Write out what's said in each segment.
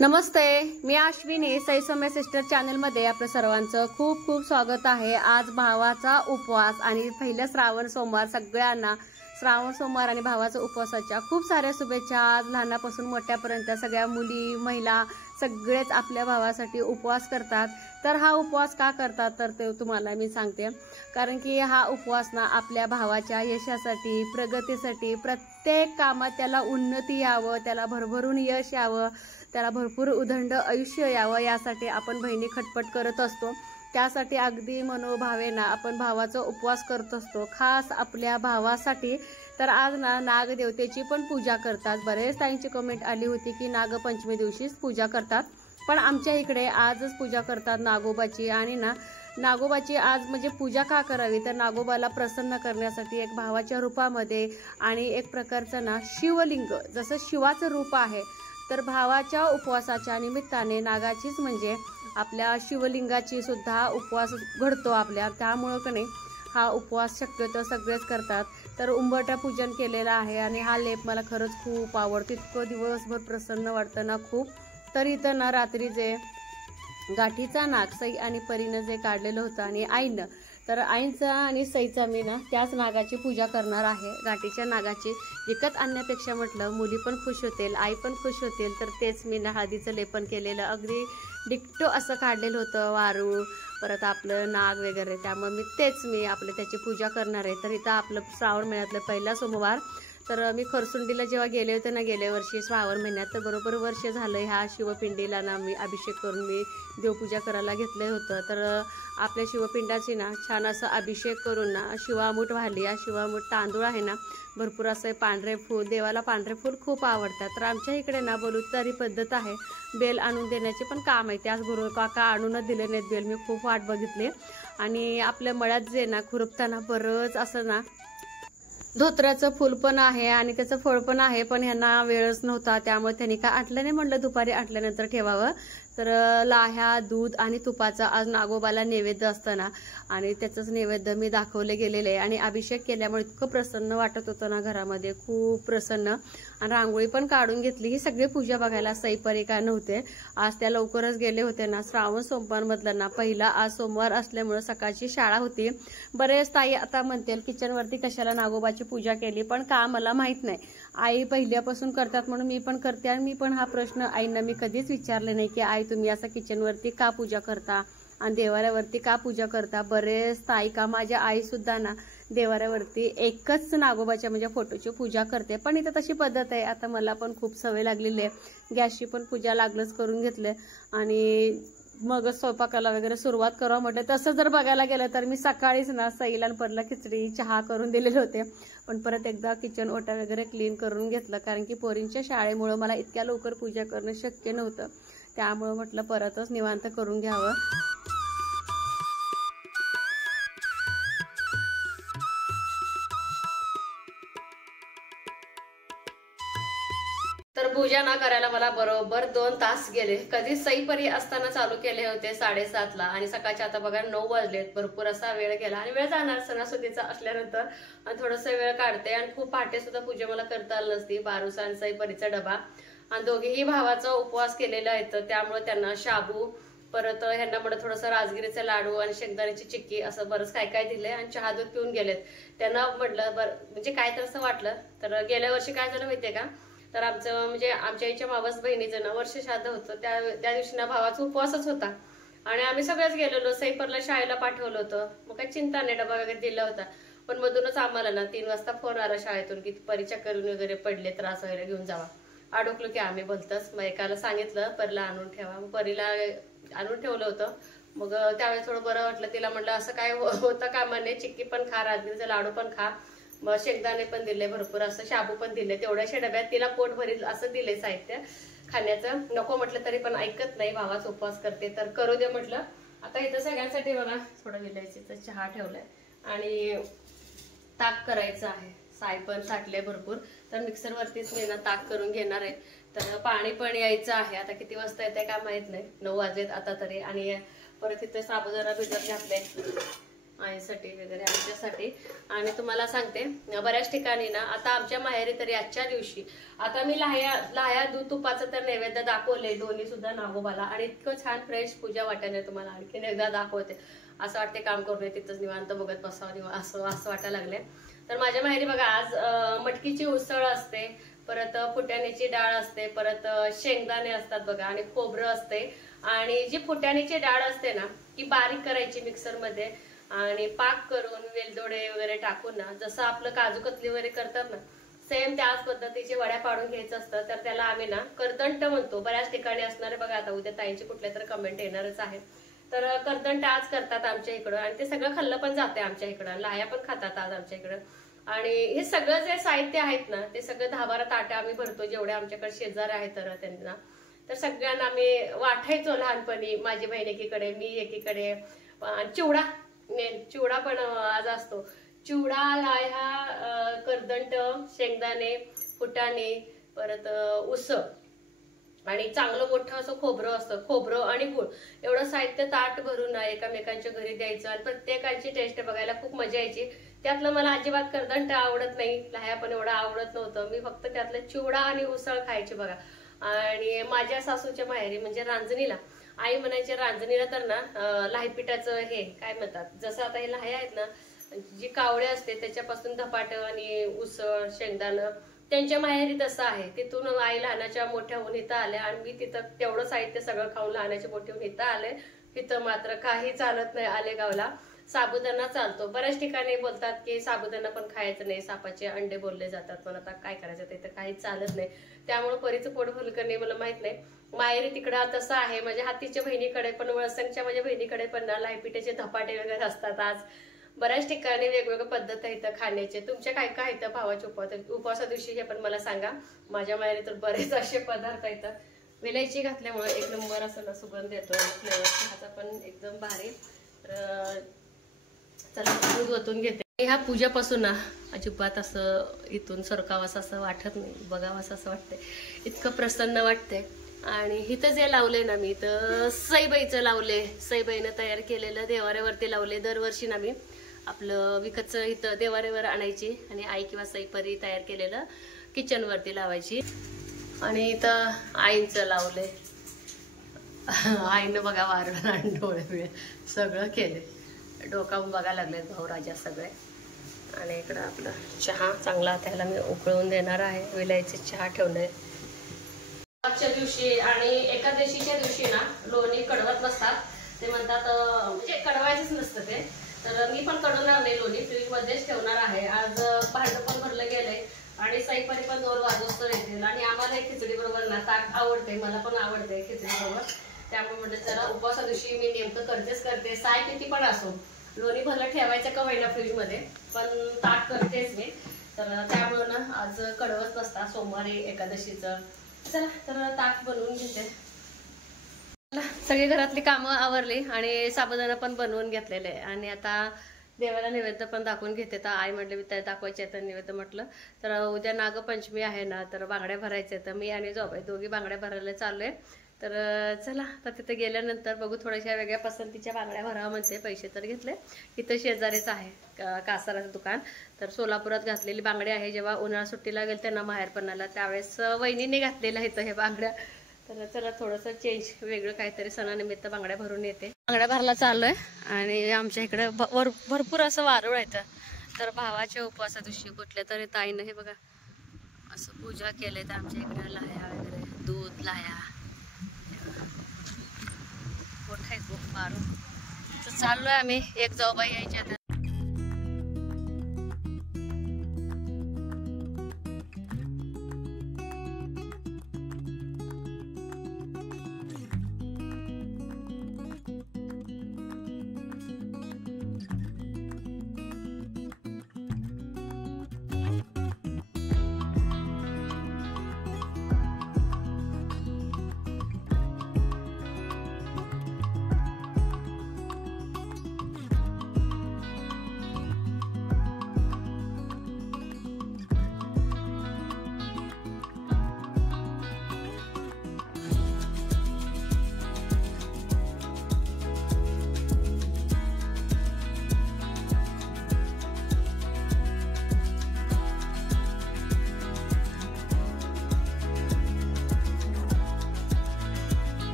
नमस्ते, मी अश्विनी सौम्य sister channel मध्ये आपल्या सर्वांचं खूप खूप स्वागत आहे। आज भावाचा उपवास आणि पहिला श्रावण सोमवार सगळ्यांना श्रावण सोमवार आणि भावाचा उपवासाच्या खूप साऱ्या शुभेच्छा। आज लहानापासून मोठ्यापर्यंत सगळ्या मुली महिला सगळेच आपल्या भावासाठी उपवास करतात। तर हा उपवास का करतात तर ते तुम्हाला मी सांगते। कारण की हा उपवास ना आपल्या भावाच्या यशासाठी प्रगतीसाठी प्रत्येक कामात त्याला उन्नती यावं, त्याला भरभरून यश यावं, त्याला भरपूर उदंड आयुष्य यावं यासाठी आपण बहिणी खटपट करत असतो। त्यासाठी अगदी मनोभावेना आपण भावाचा उपवास करत असतो, खास आपल्या भावासाठी। तर आज ना नागदेवतेची पण पूजा करतात। बरेच ताईंची कमेंट आली होती की नागपंचमी दिवशीच पूजा करतात, पण आमच्या इकडे आजच पूजा करतात नागोबाची। आणि ना नागोबाची आज म्हणजे पूजा का करावी तर नागोबाला प्रसन्न करण्यासाठी एक भावाच्या रूपामध्ये आणि एक प्रकारचं ना शिवलिंग जसं शिवाचं रूप आहे, तर भावाच्या उपवासाच्या निमित्ताने नागाचीच म्हणजे आपल्या शिवलिंगाची सुद्धा उपवास घडतो आपल्या। त्यामुळे का नाही हा उपवास शक्यतो सगळेच करतात। तर उंबरठा पूजन केलेलं आहे आणि हा लेप मला खरंच खूप आवडतो, इतकं दिवसभर प्रसन्न वाटतं ना खूप। तर इथं ना रात्री जे गाठीचा नाग सई आणि परीनं जे काढलेलं होतं आणि आईनं, तर आईंचा आणि सईचा मी ना त्याच नागाची पूजा करणार आहे। गाठीच्या नागाची विकत आणण्यापेक्षा म्हटलं मुली पण खुश होतील, आई पण खुश होतील, तर तेच मी ना हळदीचं लेपन केलेलं अगदी डिक्टो असं काढलेलं होतं, वारू परत आपलं नाग वगैरे। त्यामुळे मी त्याची पूजा करणार आहे। तर इथं आपलं श्रावण महिन्यातलं पहिला सोमवार। तर मी खरसुंडीला जेव्हा गेले होते ना गेल्या वर्षी श्रावण महिन्यात, तर बरोबर वर्ष झालं ह्या शिवपिंडीला ना मी अभिषेक करून मी देवपूजा करायला घेतलं होतं। तर आपल्या शिवपिंडाची ना छान असं अभिषेक करून ना शिवामूठ वाहली। शिवामूठ तांदूळ आहे ना, भरपूर असं पांढरे फूल, देवाला पांढरे फूल खूप आवडतात। तर आमच्या इकडे ना बलुतेदारी पद्धत आहे, बेल आणून देण्याचे पण काम आहे। त्याच गुरु काका आणूनच दिले नाहीत बेल, मी खूप वाट बघितली। आणि आपल्या मळ्यात जे ना खुरपताना बरंच असं ना धोत्राचं फूल पण आहे आणि त्याचं फळ पण आहे, पण ह्यांना वेळच नव्हता, त्यामुळे त्यांनी काय आटलं नाही, म्हणलं दुपारी आटल्यानंतर ठेवावं। तर लाह्या दूध आणि तुपाचा आज नागोबाला नैवेद्य असताना आणि त्याचंच नैवेद्य मी दाखवले गेलेले आहे। आणि अभिषेक केल्यामुळे इतकं प्रसन्न वाटत होतं ना घरामध्ये, खूप प्रसन्न। आणि रांगोळी पण काढून घेतली। ही सगळी पूजा बघायला सईपरी काय नव्हते, आज त्या लवकरच गेले होते ना। श्रावण सोमवार मधलं ना पहिला आज सोमवार असल्यामुळे सकाळची शाळा होती। बरेच ताई आता म्हणतील किचनवरती कशाला नागोबाची पूजा केली, पण का मला माहित नाही, आई पहिल्यापासून करतात म्हणून मी पण करते। आणि मी पण हा प्रश्न आईंना मी कधीच विचारले नाही की आई तुम्ही असं किचनवरती का पूजा करता आणि देवाऱ्यावरती का पूजा करता। बरेच ताई का माझ्या आई सुद्धा ना देवाऱ्यावरती एकच नागोबाच्या म्हणजे फोटोची पूजा करते, पण इथं तशी पद्धत आहे। आता मला पण खूप सवय लागलेली आहे, गॅसची पण पूजा लागलंच करून घेतले आणि मग स्वयंपाकाला वगैरे सुरुवात करावं म्हटलं। तसं जर बघायला गेलं तर मी सकाळीच ना सईला परला खिचडी चहा करून दिलेले होते, पण परत एकदा किचन ओटा वगैरे क्लीन करून घेतलं, कारण की पोरींच्या शाळेमुळे मला इतक्या लवकर पूजा करणं शक्य नव्हतं। त्यामुळे म्हटलं परतच निवांत करून घ्यावं। तर पूजा ना करायला मला बरोबर 2 तास गेले। कधी सईपरी असताना चालू केले होते 7:30ला आणि सकाळच्या आता बघा 9 वाजलेत। भरपूर असा वेळ गेला आणि वेळ जाणार सणासुदीचा असल्यानंतर, आणि थोडासा वेळ काढते। आणि खूप पहाटे सुद्धा पूजा मला करता आली नसती, बारूचा आणि सईपरीचा डबा, आणि दोघेही भावाचा उपवास केलेला आहे, त्यामुळे त्यांना शाबू परत ह्यांना म्हणत थोडंसं राजगिरीचे लाडू आणि शेंगदाण्याची चिक्की असं बरंच काय काय दिले आणि चहा दूध पिऊन गेलेत। त्यांना म्हटलं बरं म्हणजे काय तर असं वाटलं। तर गेल्या वर्षी काय झालं माहितीये का, तर आमचं म्हणजे आमच्या आईच्या मावस बहिणीचं ना वर्ष श्राद्ध होतं, त्या दिवशी ना भावाचा उपवासच होता आणि आम्ही सगळ्याच गेलेलो। सईपरला शाळेला पाठवलं होतं, मग काही चिंता नाही, डबा वगैरे दिला होता। पण मधूनच आम्हाला ना 3 वाजता फोन आला शाळेतून की परीक्षा करून वगैरे पडले, त्रास व्हायला घेऊन जावा। अडकलो की आम्ही बोलतच, मग एकाला सांगितलं परीला आणून ठेवा, मग परीला आणून ठेवलं होतं। मग त्यावेळेस थोडं बरं वाटलं, तिला म्हटलं असं काय होतं का म्हणे, चिक्की पण खा, राजगिरीचे लाडू पण खा, मग शेंगदाणे पण दिले, भरपूर असं शाबू पण दिले, तेवढ्याशा डब्यात तिला पोट भरील असं दिले साहित्य खाण्याचं। नको म्हटलं तरी पण ऐकत नाही, भावाचा उपवास करते तर करू दे म्हटलं। आता इथं सगळ्यांसाठी बघा थोडं विलायचीचा चहा ठेवलाय आणि ताक करायचं आहे, साय पण साठले भरपूर, तर मिक्सर वरतीच मी ना ताक करून घेणार आहे। तर पाणी पण यायचं आहे, आता किती वाजता येते काय माहित नाही, 9 वाजलेत आता तरी। आणि परत इथे साबुदाणा भिजत घातले आईसाठी वगैरे आमच्यासाठी. आणि तुम्हाला सांगते बऱ्याच ठिकाणी ना आता आमच्या माहेरी तरी आजच्या दिवशी आता मी लाह्या दूध तुपाचं तर नैवेद्य दाखवले दोन्ही सुद्धा नागोबाला. आणि इतकं छान फ्रेश पूजा वाटायला तुम्हाला आणखीन एकदा दाखवते. असं वाटते काम करू नये तिथंच निवांत बघत बसावं असं वाटायला लागले. तर माझ्या माहेरी बघा आज मटकीची उसळ असते, परत फुटाण्याची डाळ असते, परत शेंगदाणे असतात बघा आणि खोबरं असते. आणि जी फुटाण्याची डाळ असते ना ती बारीक करायची मिक्सर मध्ये आणि पाक करून वेलदोडे वगैरे टाकून ना जसं आपलं काजू कतली वगैरे करतात ना सेम त्याच पद्धतीचे वड्या पाडून घ्यायचं असतं. तर त्याला आम्ही ना करदंट म्हणतो. बऱ्याच ठिकाणी असणारे बघा, आता उद्या ताईंची कुठल्या तर कमेंट येणारच आहे. तर करदंट आज करतात आमच्या इकडं आणि ते सगळं खाल्लं पण जाते आमच्या इकडं. लाह्या पण खातात आज आमच्या इकडं. आणि हे सगळं जे साहित्य आहेत ना ते सगळं 10-12 ताटं आम्ही भरतो जेवढे आमच्याकडे शेजारी आहेत तर त्यांना. तर सगळ्यांना आम्ही वाटायचो लहानपणी. माझी बहीण एकीकडे, मी एकीकडे. चिवडा पण आज असतो. चिवडा, लाह्या, करदंट, शेंगदाणे, फुटाणे, परत उसळ आणि चांगलं मोठं असं खोबरं असतं. खोबरं आणि गुळ एवढं साहित्य ताट भरून एकामेकांच्या घरी द्यायचं आणि प्रत्येकाची टेस्ट बघायला खूप मजा यायची. त्यातलं मला अजिबात करदंट आवडत नाही, लाह्या पण एवढं आवडत नव्हतं. मी फक्त त्यातलं चिवडा आणि उसळ खायची बघा. आणि माझ्या सासूच्या माहेरी म्हणजे रांजणीला आई म्हणायचे, रांजणीला तर ना लाहीपिठाचं हे काय म्हणतात, जसं आता हे लाह्या आहेत ना जी कावळे असते त्याच्यापासून धपाट आणि उसळ शेंगदाणं त्यांच्या माहेरी तसं आहे. तिथून आई लहानाच्या मोठ्या होऊन इथं आल्या आणि मी तिथं तेवढं साहित्य सगळं खाऊन लहानाचे मोठे होऊन इथं आले. इथं मात्र काही चालत नाही. आलेगावला साबुदाणा चालतो. बऱ्याच ठिकाणी बोलतात की साबुदाणा पण खायचं नाही, सापाचे अंडे बोलले जातात, पण आता काय करायचं तिथं काही चालत नाही. त्यामुळे परीचं पोट फुलकं नाही मला माहित नाही. माहेरी तिकडं तसं आहे. माझ्या हातीच्या बहिणीकडे पण वळसंगच्या माझ्या बहिणीकडे पण ना लाहीपिठाचे धपाटे वगैरे असतात. आज बऱ्याच ठिकाणी वेगवेगळ्या पद्धत आहेत खाण्याचे. तुमच्या काय काय आहेत भावाच्या उपवासा दिवशी हे पण मला सांगा. माझ्या माहेरी तर बरेच असे पदार्थ आहेत. विलायची घातल्यामुळे एक नंबर असं सुगंध येतो. फ्लेवर चहाचा पण एकदम भारी. तर चला दूध ओतून घेते. ह्या पूजापासून ना अजिबात असं इथून सरकावंसं असं वाटत नाही, बघावंसं असं वाटतंय, इतकं प्रसन्न वाटतंय. आणि इथं जे लावले ना मी तर सईबाईचं लावले. सईबाईनं तयार केलेलं देवाऱ्यावरती लावले. दरवर्षी ना मी आपलं विकतचं इथं देवाऱ्यावर आणायची आणि आई किंवा सईपरी तयार केलेलं किचनवरती लावायची. आणि इथं आईंचं लावले. आईनं बघा वारण आणि डोळे बिळे सगळं केले. डोकावून बघायला लागलेत भाऊराजा सगळे. आणि इकडं आपलं चहा चांगला त्याला मी उकळून देणार आहे. विलायची चहा ठेवलंय. आजच्या दिवशी आणि एकादशीच्या दिवशी ना लोणी कडवत नसतात. ते म्हणतात म्हणजे कडवायचंच नसतं ते. तर मी पण कडवणार नाही, लोणी फ्रीज मध्येच ठेवणार आहे. आज भांडं पण भरलं गेलंय आणि सईपरी पण 2 वाजोस्तर येतील. आणि आम्हाला खिचडी बरोबर ना ताक आवडते, मला पण आवडते खिचडी बरोबर. त्यामुळे म्हटलं चला उपवासा दिवशी मी नेमकं करतेच करते. साय किती पण असो लोणी भरलं ठेवायचं का महिना फ्रीज मध्ये, पण ताक करतेच मी. तर त्यामुळे ना आज कडवत नसता सोमवारी एकादशीचं. चला तर ताक बनवून घेते. सगळी घरातली कामं आवरली आणि साबुदाणा पण बनवून घेतलेले आहे. आणि आता देवाला नैवेद्य पण दाखवून घेते. तर आई म्हटलं मी त्या दाखवायचे तर नैवेद्य म्हटलं. तर उद्या नागपंचमी आहे ना, तर बांगड्या भरायचे. तर मी आणि जाऊबाई दोघी बांगड्या भरायला चाललोय. तर चला तर तिथे गेल्यानंतर बघू. थोड्याशा वेगळ्या पसंतीच्या बांगड्या भरावा म्हणते. पैसे तर घेतले. इथं शेजारीच आहे कासाराचं दुकान. तर सोलापुरात घातलेली बांगडी आहे. जेव्हा उन्हाळा सुट्टीला गेल त्यांना माहेरपणाला त्यावेळेस वहिनीने घातलेलं इथं हे बांगड्या. तर चला थोडंसं चेंज वेगळं काहीतरी सणानिमित्त बांगड्या भरून येते. बांगड्या भरायला चाललोय. आणि आमच्या इकडे भरपूर असं वारुळ आहे. तर भावाच्या उपवासा दिवशी कुठल्या तरी ताईनं हे बघा असं पूजा केले. तर आमच्या इकडे लाह्या वगैरे दूध लाह्या मोठा आहे खूप वारुळ. तर चाललोय आम्ही. एक जाऊबाई यायच्या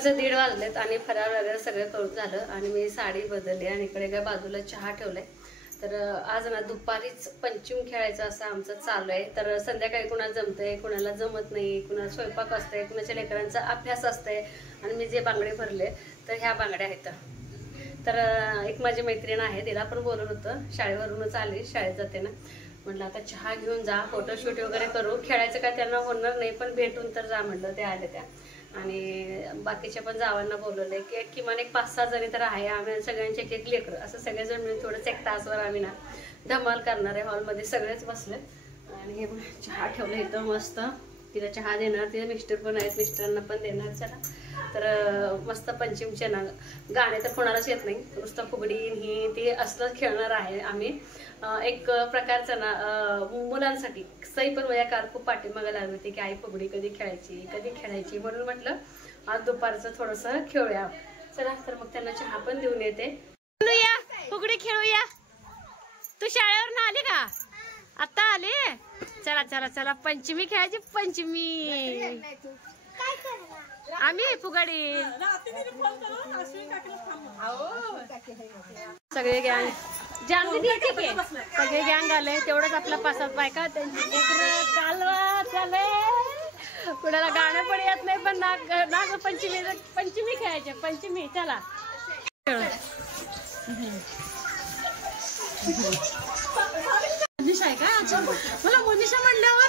दुपारचं 1:30 वाजलेत आणि फराळ वगैरे सगळं करून झालं आणि मी साडी बदलली आणि इकडे काय बाजूला चहा ठेवलाय. तर आज ना दुपारीच पंचम खेळायचं असं आमचं चालू आहे. तर संध्याकाळी कुणाला जमतंय, कुणाला जमत नाही, कुणाला स्वयंपाक असतंय, कुणाच्या लेकरांचा अभ्यास असतंय. आणि मी जे बांगडे भरले तर ह्या बांगड्या आहेत. तर एक माझी मैत्रीण आहे, तिला पण बोलवलं होतं, शाळेवरूनच आली, शाळेत जाते ना. म्हटलं आता चहा घेऊन जा, फोटोशूट वगैरे करू. खेळायचं काय त्यांना होणार नाही, पण भेटून तर जा म्हटलं. ते आले त्या आणि बाकीच्या पण जावांना बोलवलंय की किमान एक 5-6 जणी तर आहे. आम्ही सगळ्यांचे एक लेकरं असं सगळेजण मिळून थोडंच 1 तासवर आम्ही ना धमाल करणार आहे. हॉलमध्ये सगळेच बसले आणि हे चहा ठेवलं इथं मस्त. तिला चहा देणार, तिला मिस्टर पण आहेत, मिस्टरांना पण देणार. चला तर मस्त पंचमचे ना गाणे तर कोणालाच येत नाही, नुसतं फुगडी ही ती असलं खेळणार आहे आम्ही. एक प्रकारचं ना मुलांसाठी सई पण माझ्या कार खूप पाठीमागे लागली होती की आई फुगडी कधी खेळायची म्हणून म्हटलं आज दुपारचं थोडंसं खेळूया. चला तर मग त्यांना चहा पण देऊन येते. फुगडी खेळूया. तू शाळेवरून आली का? आता आले. चला चला चला पंचमी खेळायची. पंचमी आम्ही फुगडी सगळे गँग सगळे गँग आले. तेवढंच आपला 5-7 बायका त्यांची कालवा चाले. कुणाला गाणं पण येत नाही, पण नाग पंचमी खेळायचे. पंचमी चला मनीषा आहे का? मला मनीषा म्हणल्यावर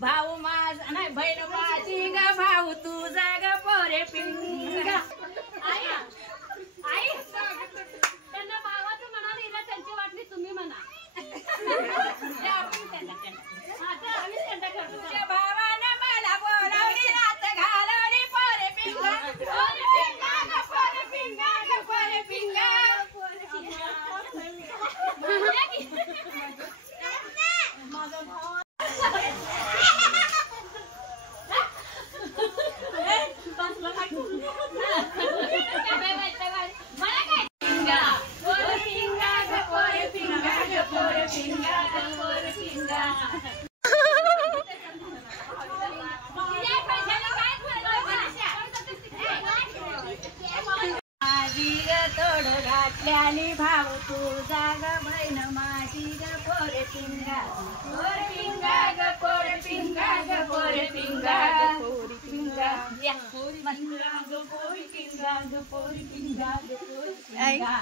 भाऊ माझा नाही बहीण माझी ग, भाऊ तुझा ग पोरे पिंगा. आई त्यांना भावाचं म्हणा नाही, त्यांची वाटली तुम्ही म्हणा. तुझ्या भावानं मला बोलावली, रात घालवली पोरे पिंगा. पोरे पिंगा ग पोरे पिंगा ग पोरे पिंगा. माझा भाव घातल्याने भाऊ तुझा ग बहीण माझी ग पोरे पिंगा. पोरे पिंगा ग पोरे पिंगा ग पोरे पिंगा पोरी पिंगा. ग पोरी पिंगा ग पोरी पिंगा ग पोरी पिंगा.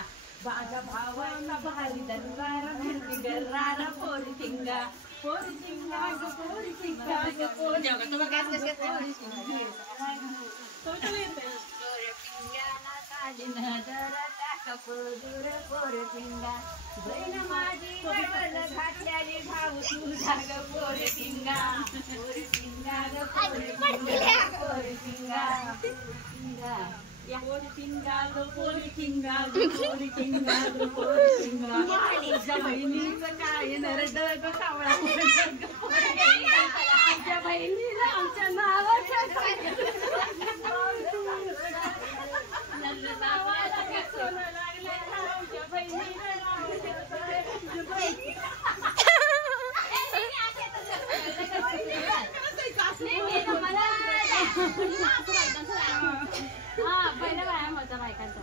माझ्या भावाला भारी दरबार भरती गर्रार पोरी पिंगा. पोरी पिंगा ग पोरी पिंगा ग पोरी पोरे पिंगा. बहीण माझी घातल्याने भाऊ तुझा ग पोरे पिंगा. पोरे पिंगा ग पोरे पिंगा पोरे पिंगा पिंगा. पोरी पिंगा ग पोरी पिंगा ग पोरी पिंगा ग पोरी पिंगा. तुझ्या बहिणीचं काय नरड ग कावळा. आमच्या बहिणीला आमच्या नावाचं पहिला व्यायाम होता बायकांचा.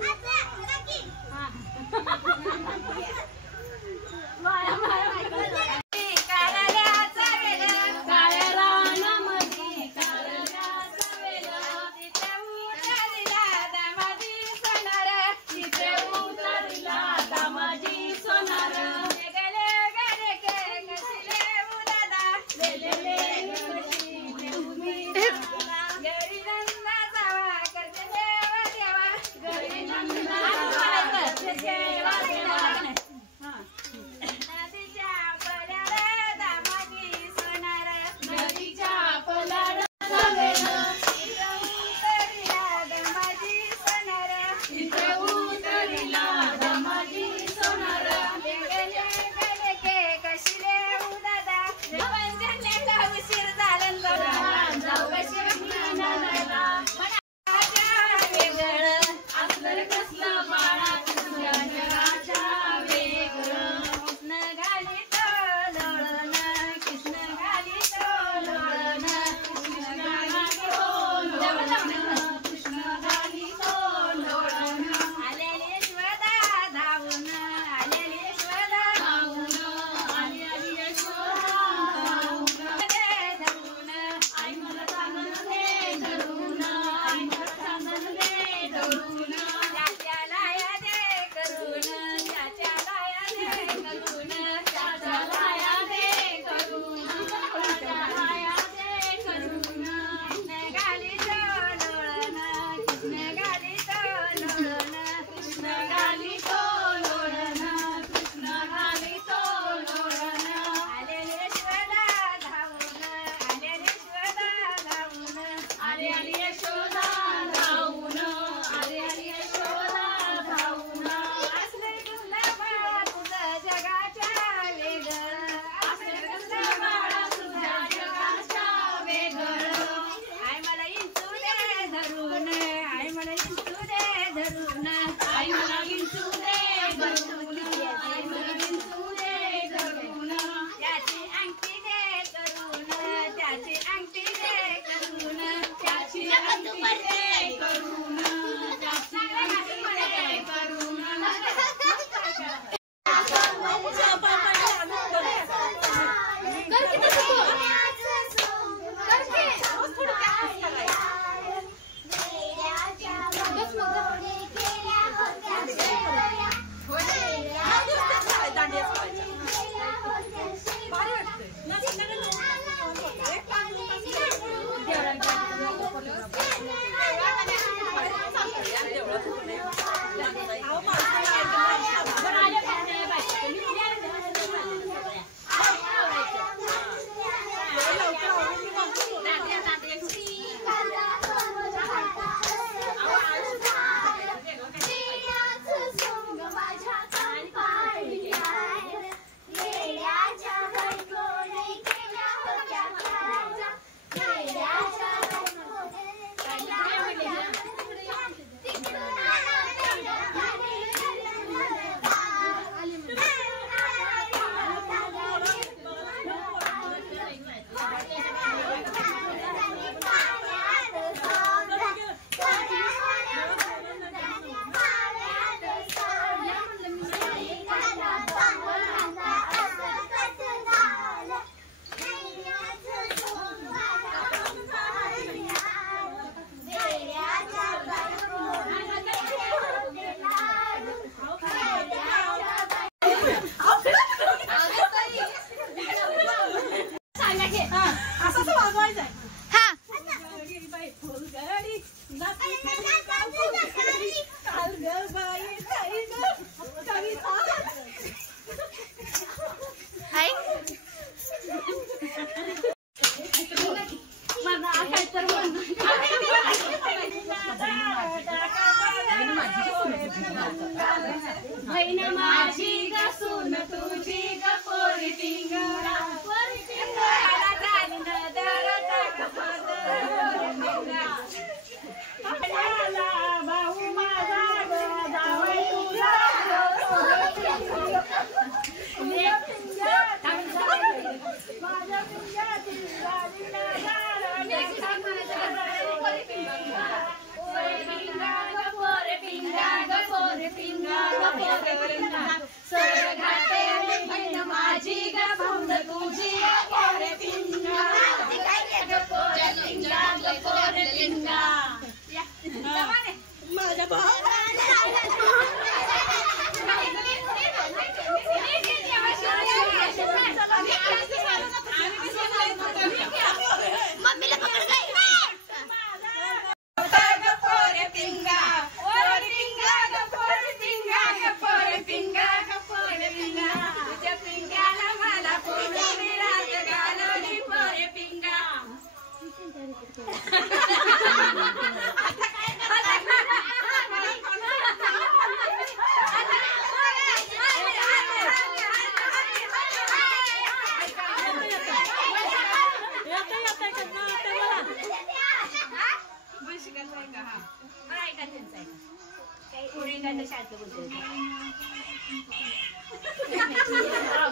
नाही शाळेत बोलतो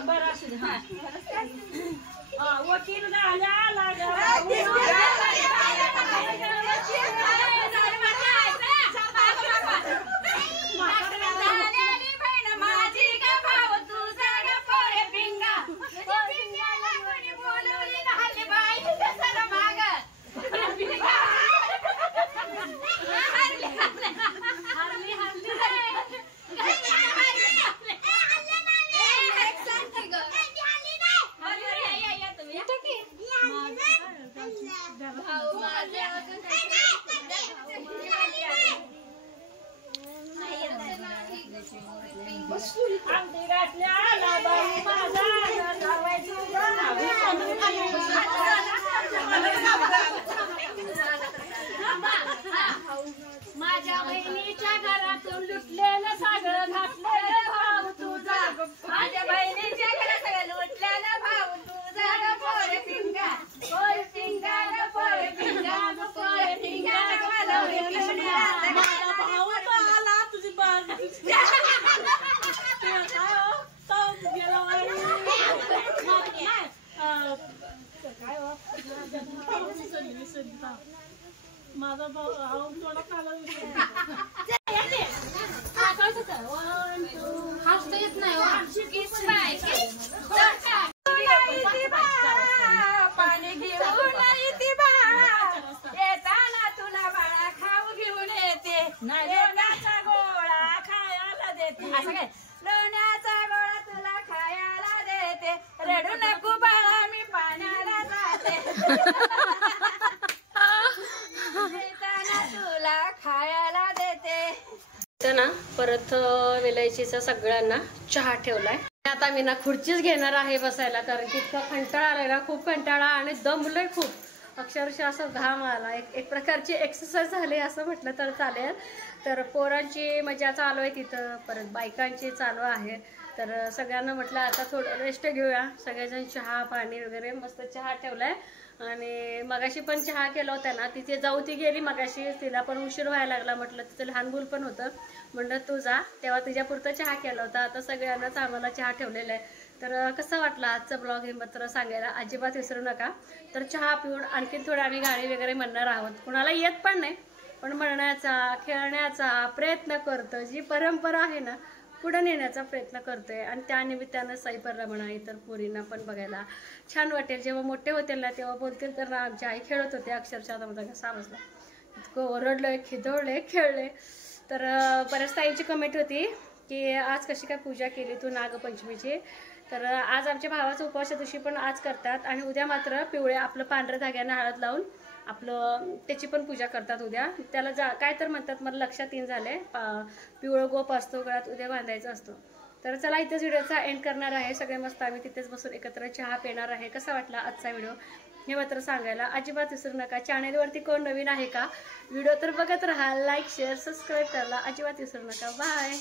बरं असू दे वकील झाल्या माझ्या बहिणीच्या घरातून लुटलेलं सगळं घातलेलं भाऊ तुझा माझ्या बहिणीच्या घरात सगळं लुटलेलं भाऊ तुझा पोरे पिंगा पोरे पिंगा पोरे पिंगा पोरे पिंगा माझा भाऊ आला तुझी बाज माझा भाऊ थोडा हसता येत नाही पाणी घेऊन येते येताना तुला बाळा खाऊ घेऊन येते लोण्याचा गोळा खायला देते असं काय लोण्याचा गोळा तुला खायला देते रडू नको बाळा मी पाण्याला जाते तुला खायला देते ना. परत विलायचीचा सगळ्यांना चहा ठेवलाय. आता मी ना खुर्चीच घेणार आहे बसायला, कारण की इतका कंटाळा आलाय ना, खूप कंटाळा आणि दमलंय खूप, अक्षरशः असं घाम आला. एक प्रकारची एक्सरसाइज झाली असं म्हटलं तर चालेल. तर पोरांची मजा चालू आहे तिथं, परत बायकांची चालू आहे. तर सगळ्यांना म्हटलं आता थोडं रेस्ट घेऊया. सगळेजण चहा पाणी वगैरे मस्त चहा ठेवलाय. आणि मगाशी पण चहा केला होता ना, तिथे जाऊ ती गेली मगाशी, तिला पण उशीर व्हायला लागला. म्हटलं तिचं लहान मूल पण होतं, म्हणलं तू जा, तेव्हा तिच्यापुरतं चहा केला होता. आता सगळ्यांनाच आम्हाला चहा ठेवलेला आहे. तर कसं वाटलं आजचा ब्लॉग हे मात्र सांगायला अजिबात विसरू नका. तर चहा पिऊन आणखीन थोडं आम्ही गाणी वगैरे म्हणणार आहोत. कुणाला येत पण नाही, पण म्हणण्याचा खेळण्याचा प्रयत्न करतो. जी परंपरा आहे ना पुढे नेण्याचा प्रयत्न करतोय. आणि त्यानिमित्तानं साईपरला म्हणा इतर पोरींना पण बघायला छान वाटेल. जेव्हा मोठे होतील ना तेव्हा बोलतील तर ना आमची आई खेळत होते, अक्षरशः आता माझा कसा बसला, इतकं ओरडलंय, खिदळले, खेळले. तर बऱ्याच ताईंची कमेंट होती की आज कशी काय पूजा केली तू नागपंचमीची. तर आज आमच्या भावाचा उपवास दिवशी पण आज करतात. आणि उद्या मात्र पिवळे आपलं पांढऱ्या धाग्यानं हळद लावून आपलं त्याची पण पूजा करतात उद्या. त्याला काय तर म्हणतात, मला लक्षात येईन झालंय. पिवळं गोप असतो गळ्यात, उद्या बांधायचा असतो. तर चला इथेच व्हिडिओचा एंड करणार आहे. सगळे मस्त आम्ही तिथेच बसून एकत्र चहा पिणार आहे. कसा वाटला आजचा व्हिडिओ हे मात्र सांगायला अजिबात विसरू नका. चॅनेलवरती कोण नवीन आहे का, व्हिडिओ तर बघत राहा, लाईक शेअर सबस्क्राईब करायला अजिबात विसरू नका. बाय.